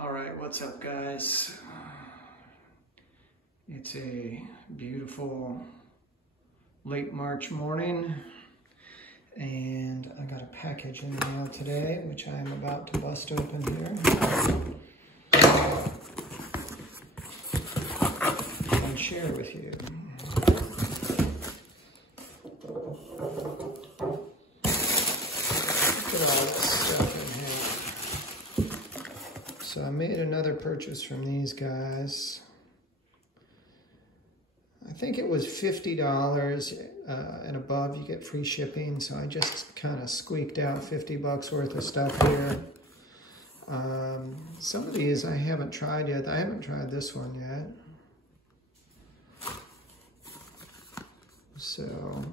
All right, what's up, guys? It's a beautiful late March morning, and I got a package in the mail today, which I am about to bust open here and share with you. Look at all this stuff in here. So I made another purchase from these guys. I think it was $50 and above you get free shipping, so I just kind of squeaked out 50 bucks worth of stuff here. Some of these I haven't tried yet. I haven't tried this one yet. So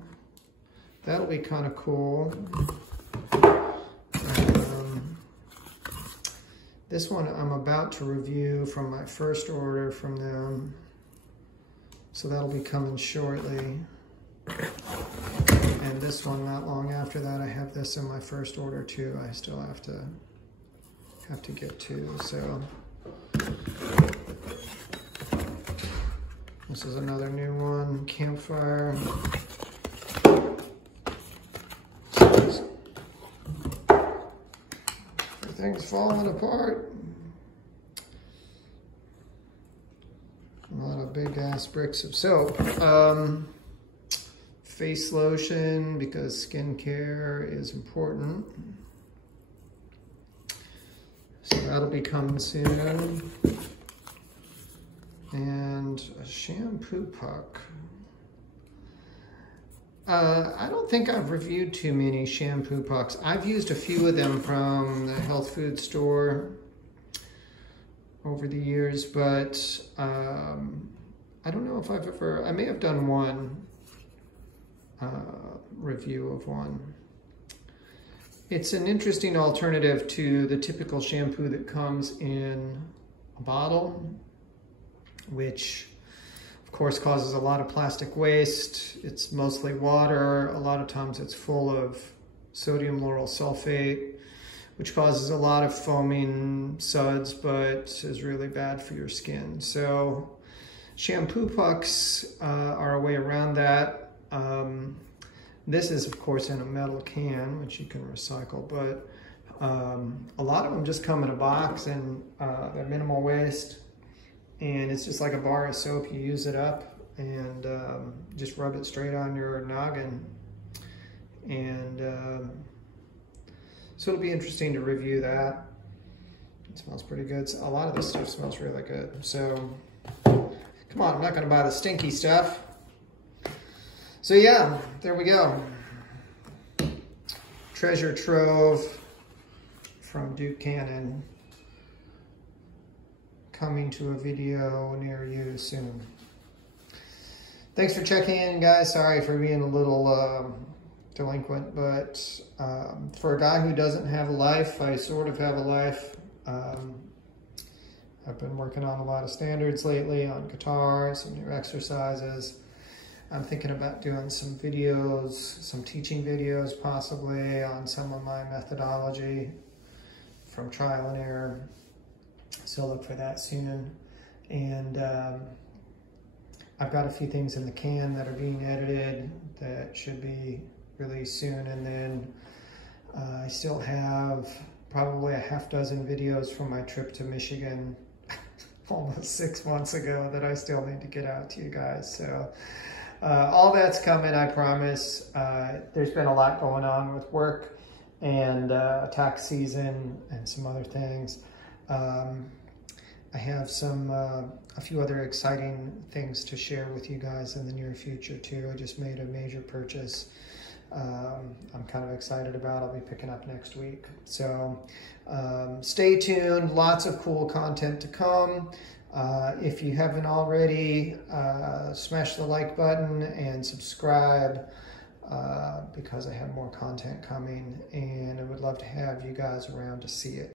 that'll be kind of cool. This one I'm about to review from my first order from them. So that'll be coming shortly. And this one not long after that. I have this in my first order too. I still have to get to. So this is another new one, Campfire. Everything's falling apart. A lot of big ass bricks of soap. Face lotion, because skincare is important. So that'll be coming soon. And a shampoo puck. I don't think I've reviewed too many shampoo pucks. I've used a few of them from the health food store over the years, but I don't know if I've ever, I may have done one review of one. It's an interesting alternative to the typical shampoo that comes in a bottle, which of course causes a lot of plastic waste. It's mostly water. A lot of times it's full of sodium lauryl sulfate, which causes a lot of foaming suds, but is really bad for your skin. So shampoo pucks are a way around that. This is of course in a metal can, which you can recycle, but a lot of them just come in a box and they're minimal waste. And it's just like a bar of soap. You use it up and just rub it straight on your noggin. And so it'll be interesting to review that. It smells pretty good. A lot of this stuff smells really good. So come on, I'm not gonna buy the stinky stuff. So yeah, there we go. Treasure trove from Duke Cannon. Coming to a video near you soon. Thanks for checking in, guys. Sorry for being a little delinquent, but for a guy who doesn't have a life, I sort of have a life. I've been working on a lot of standards lately on guitar, some new exercises. I'm thinking about doing some videos, some teaching videos possibly on some of my methodology from trial and error. So look for that soon. And I've got a few things in the can that are being edited that should be released soon. And then I still have probably a half dozen videos from my trip to Michigan almost 6 months ago that I still need to get out to you guys. So all that's coming, I promise. There's been a lot going on with work and tax season and some other things. I have a few other exciting things to share with you guys in the near future too. I just made a major purchase I'm kind of excited about. I'll be picking up next week. So stay tuned, lots of cool content to come. If you haven't already, smash the like button and subscribe because I have more content coming, and I would love to have you guys around to see it.